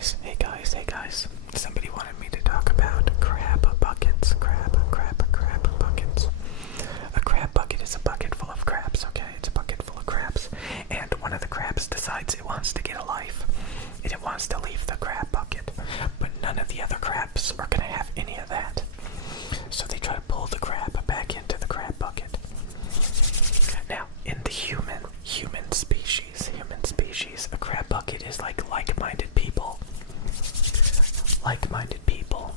hey guys. Somebody wanted me to talk about crab buckets. Crab buckets. A crab bucket is a bucket full of crabs, okay? It's a bucket full of crabs. And one of the crabs decides it wants to get a life. And it wants to leave the crab bucket. But none of the other crabs are going to have any of that. So they try to pull the crab back into the crab bucket. Now, in the human species, a crab bucket is like like-minded people. Like-minded people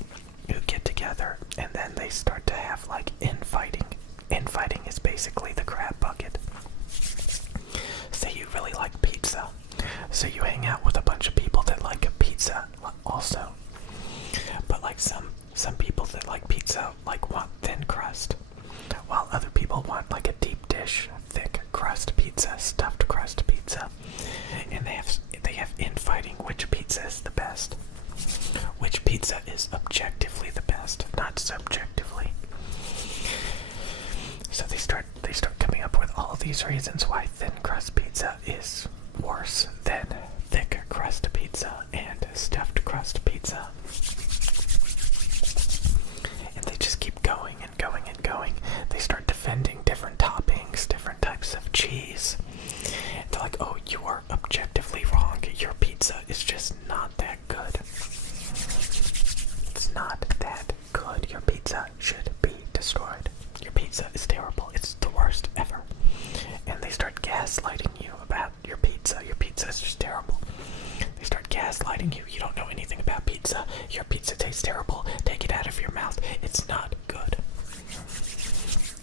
who get together and then they start to have like infighting. Infighting is basically the crab bucket. Say you really like pizza, so you hang out with a bunch of people that like pizza also. But like some people that like pizza like want thin crust, while other people want like a deep dish, thick crust pizza, stuffed crust pizza. And they have infighting which pizza is the best. Which pizza is objectively the best, not subjectively. So they start coming up with all these reasons why thin crust pizza is worse than thick crust pizza and stuffed crust pizza. And they just keep going and going and going. They start defending different toppings, different types of cheese. They're like, oh, you are objectively wrong. Your pizza is just not that good. It's not that good. Your pizza should be destroyed. Your pizza is terrible. It's the worst ever. And they start gaslighting you about your pizza. Your pizza is just terrible. They start gaslighting you. You don't know anything about pizza. Your pizza tastes terrible. Take it out of your mouth. It's not good.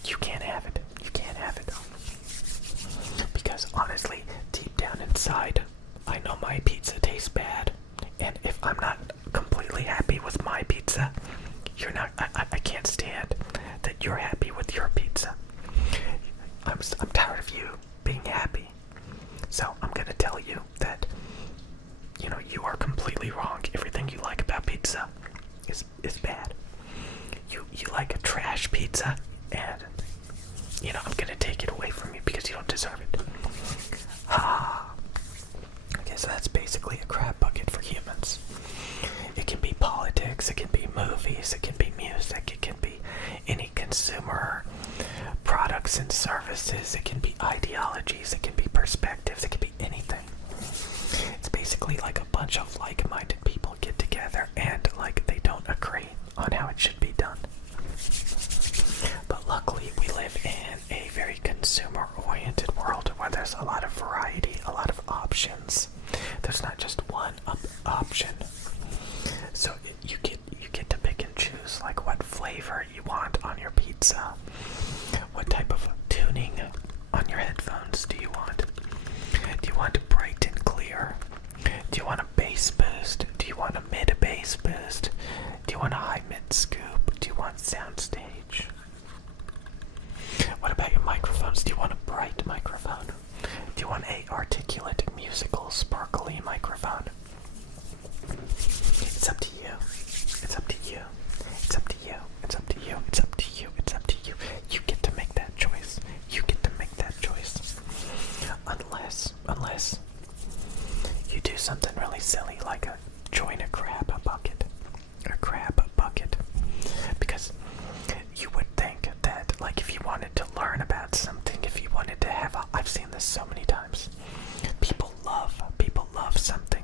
You can't have it. You can't have it. Because honestly, deep down inside, I know my pizza tastes bad. And if I'm not completely happy with my pizza, you're not. I can't stand that you're happy with your pizza. I'm tired of you being happy. So I'm gonna tell you that, you are completely wrong. Everything you like about pizza is bad. You like a trash pizza, and I'm gonna take it away from you because you don't deserve it. Okay, so that's basically a crab bucket for humans. It can be politics, it can be movies, it can be music, it can be any consumer products and services, it can be ideologies, it can be perspectives, it can be anything. It's basically like a bunch of like-minded people get together and like they don't agree on how it should be done. But luckily we live in a very consumer-oriented world where there's a lot of variety, a lot of options. There's not just one option. So you get to pick and choose like what flavor you want on your pizza. What type of tuning on your headphones do you want? Do you want bright and clear? Do you want a bass boost? Do you want a mid bass boost? Do you want a high mid scoop? Do you want soundstage? What about your microphones? Do you want a bright microphone? Do you want a articulate, musical, sparkly microphone? It's up to you. It's up to you. It's up to you. It's up to you. It's up to you. It's up to you. You get to make that choice. You get to make that choice. Unless you do something really silly like join a crab bucket. A crab bucket. Because you would think that, like, if you wanted to learn about something, if you wanted to have I've seen this so many times. People love something,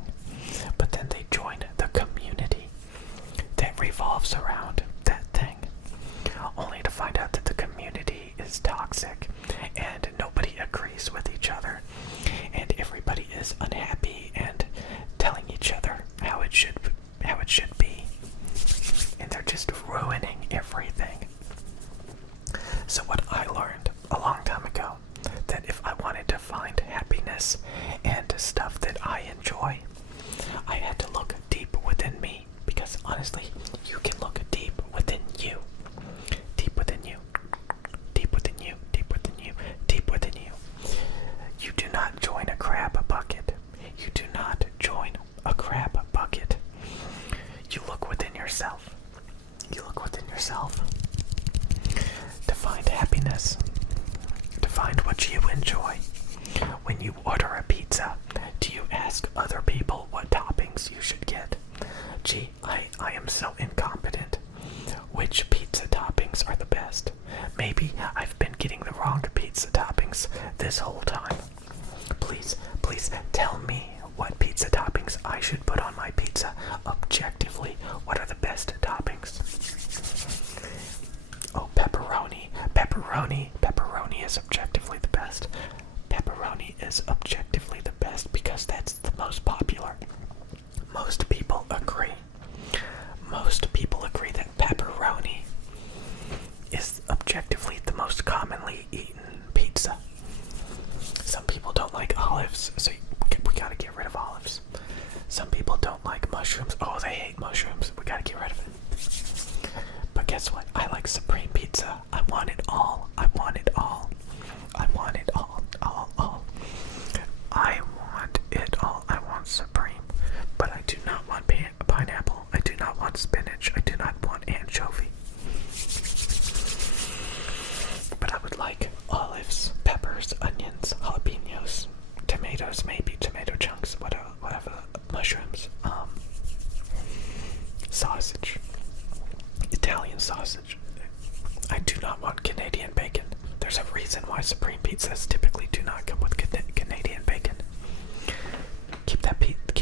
but then they join the community that revolves around that thing, only to find out that the community is toxic and nobody agrees with each other, and everybody is unhappy and telling each other how it should be, and they're just ruining everything. So what I learned a long time ago, that if I wanted to find happiness and stuff that I enjoy, I had to look deep within me, because honestly, you can look deep within you. Deep within you. Deep within you. Deep within you. Deep within you. You do not join a crab bucket. You do not join a crab bucket. You look within yourself. You look within yourself to find happiness, to find what you enjoy. When you order a pizza, do you ask other people what toppings you should get? whole time. Please, please tell me what pizza toppings I should put on my pizza. Objectively, what are the best toppings? Oh, pepperoni. Pepperoni is objectively the best. Pepperoni is objectively the best because that's the most popular. Most people agree. Most people agree that pepperoni is objectively the most commonly eaten pizza. Some people don't like olives, so we gotta get rid of olives. Some people don't like mushrooms. Oh, they hate mushrooms. We gotta get rid of it. But guess what? I like supreme pizza. I want it all. I want it all. I want it all. All. I want it all. I want supreme. But I do not want pineapple. I do not want spinach. I do not want anchovy. But I would like olives, peppers, onions, jalapenos, tomatoes, maybe tomato chunks, whatever, mushrooms, sausage, Italian sausage. I do not want Canadian bacon. There's a reason why supreme pizzas typically do not come with Canadian bacon. Keep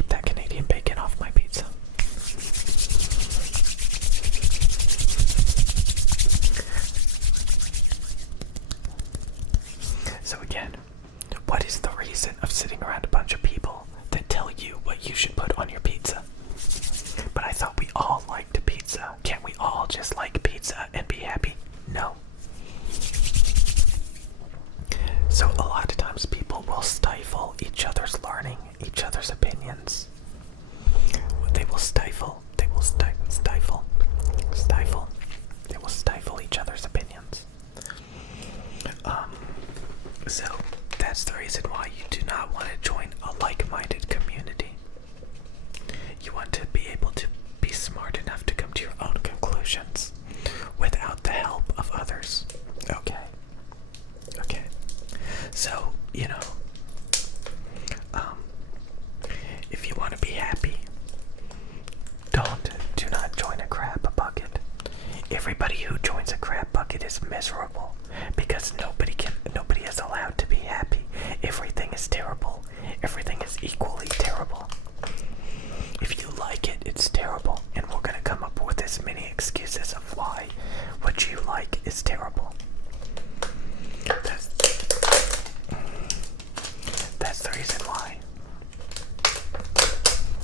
that Canadian bacon off my pizza. So again, what is the reason of sitting around a bunch of people that tell you what you should put on your pizza? But I thought we all liked pizza. Can't we all just like pizza and be happy? No. So a lot of times people will stifle each other's learning, each other's opinions. They will stifle each other's opinions. So that's the reason why you do not want to join a like-minded community. You want to be able to be smart enough to come to your own conclusions without the help of others. Okay. So, if you want to be happy, do not join a crab bucket. Everybody who joins a crab bucket is miserable because nobody is allowed to be happy. Everything is terrible. Everything is equally terrible. If you like it, it's terrible, and we're gonna come up with as many excuses of why what you like is terrible. That's the reason why.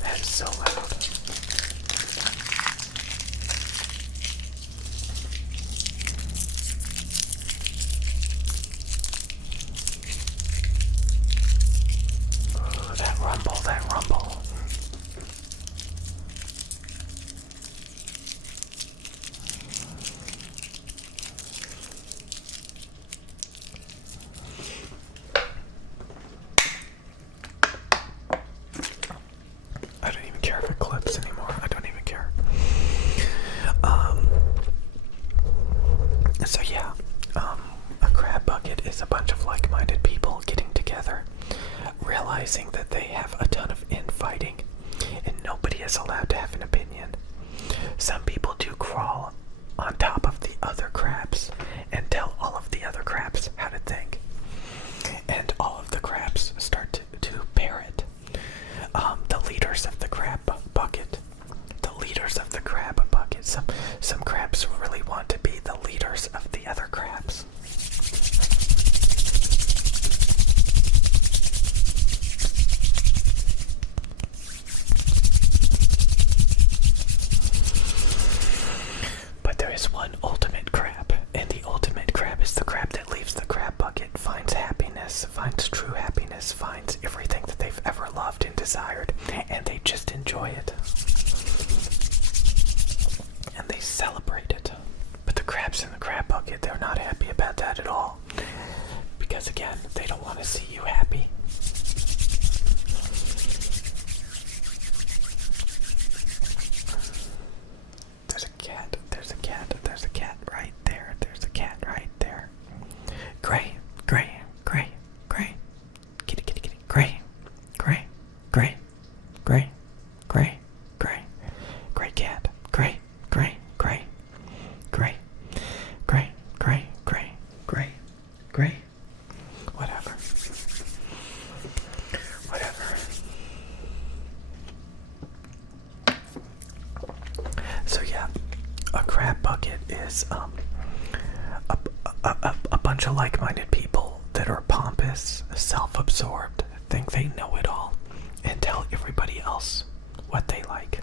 That is so loud. Ooh, that rumble. I don't even care if it clips anymore. I don't even care. So yeah, a crab bucket is a bunch of like-minded people getting together, realizing that they have a ton of infighting, and nobody is allowed to have an opinion. Some people do crawl on top of the other crabs and tell all of the other crabs how to think. And all of the crabs start to parrot. The leaders of the crab bucket. Some crabs really want to be the leaders of the other crabs. But there is one ultimate crab, and the ultimate crab is the crab that leaves the crab bucket, finds happiness, finds true happiness, finds everything that they've ever loved and desired, and they just enjoy it. And they celebrate it. But the crabs in the crab bucket, they're not happy about that at all. Because again, they don't want to see you happy. There's a cat right there. There's a cat right there. Gray. Kitty. Gray cat. Gray. Whatever. bunch of like-minded people that are pompous, self-absorbed, think they know it all, and tell everybody else what they like,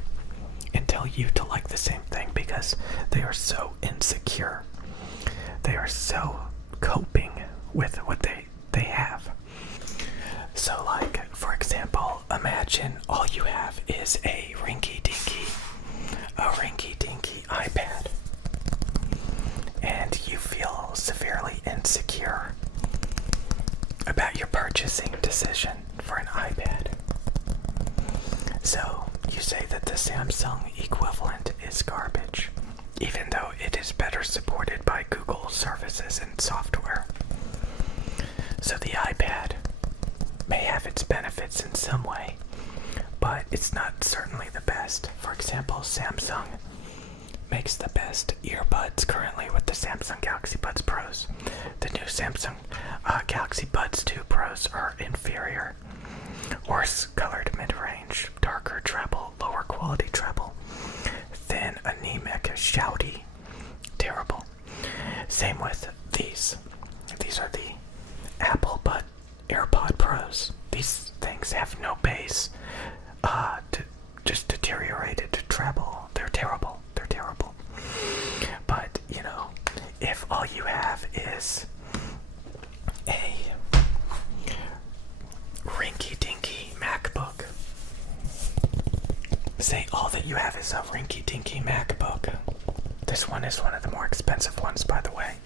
and tell you to like the same thing because they are so insecure. They are so coping with what they have. So like, for example, imagine all you have is a rinky-dinky iPad, and you feel severely insecure about your purchasing decision for an iPad. So you say that the Samsung equivalent is garbage, even though it is better supported by Google services and software. So the iPad may have its benefits in some way, but it's not certainly the best. For example, Samsung makes the best earbuds currently with the Samsung Galaxy Buds Pros. The new Samsung Galaxy Buds 2 Pros are inferior. Worse colored mid-range, darker treble, lower quality treble, thin, anemic, shouty, terrible. Same with these. These are the Apple AirPod Pros. These things have no bass, just deteriorated treble. They're terrible. They're terrible. But, you know, if all you have is a rinky-dinky MacBook, say all that you have is a rinky-dinky MacBook. This one is one of the more expensive ones, by the way.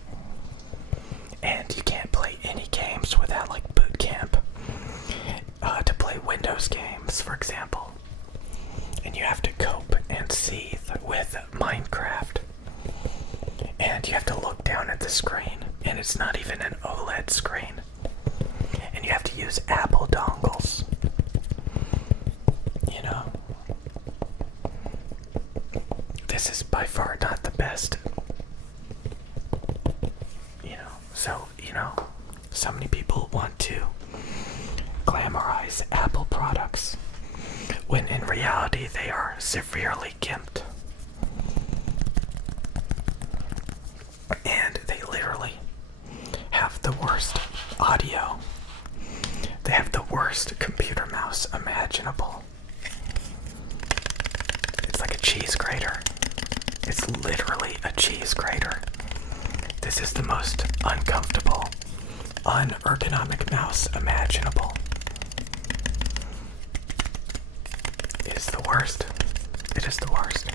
And you can't play any games without like boot camp to play Windows games, for example. And you have to cope and seethe with Minecraft. And you have to look down at the screen, and it's not even an OLED screen. And you have to use Apple dongles. You know, this is by far not the best. So, so many people want to glamorize Apple products when in reality they are severely gimped. And they literally have the worst audio. They have the worst computer mouse imaginable. It's like a cheese grater. It's literally a cheese grater. This is the most uncomfortable, unergonomic mouse imaginable. It is the worst. It is the worst.